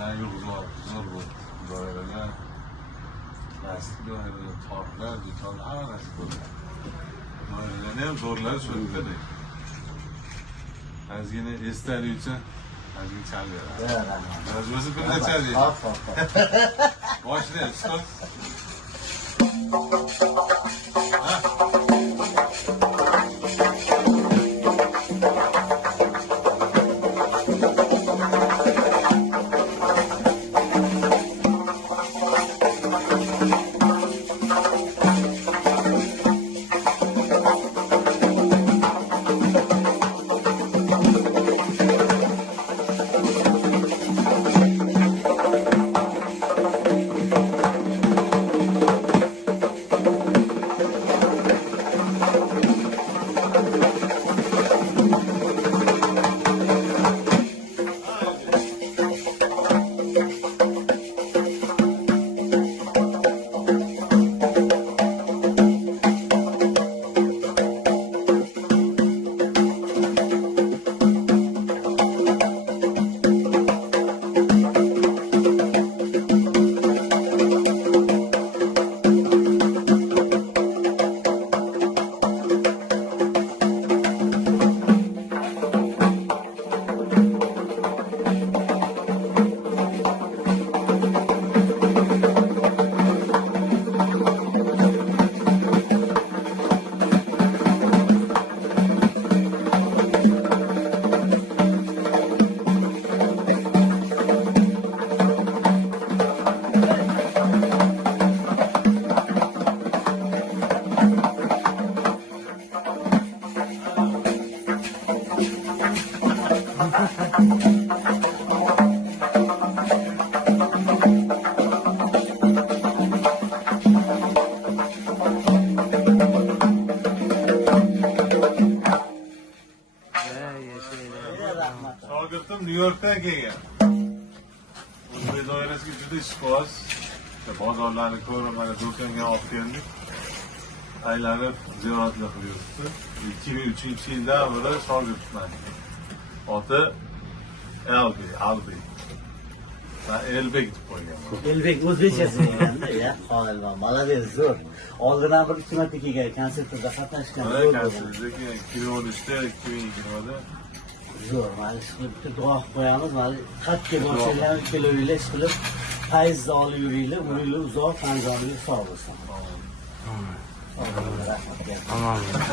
Yangi zo'r bu doiralar, plastik doiralar, tortlar, detallar hammasi bo'ladi. Doiralarni ham zo'rlari so'rtadi. Ozgina esdalik uchun ozgina chalib beradi. Yozmasi birda chalib. Boshlaymiz, stop. Shogirdim New Yorkdan kelgan. O'zbek doirasiga juda ishqiboz. Bozorlarni ko'rib, mana do'konga olib keldik. Aylanib ziyoratlar qilib yuribdi. 2003-yildan beri shogirdman. Oti Albek. Ben Elbek deb qo'yganman. Elbek o'zbekchasi deganda, ya, qoyilman. Malades zo'r. Oldin bir 2 marta kelgan konsertda qatnashgan. Konsertda 2013da, 2020da zo'r. Mana shu bitta duo qilib qo'yamiz. Mana xatga boshlangan kelavinglar ish qilib, fayzni olib yuringlar, umringlar uzoq, farzandinglar sog' bo'lsin. Amin. Rahmat.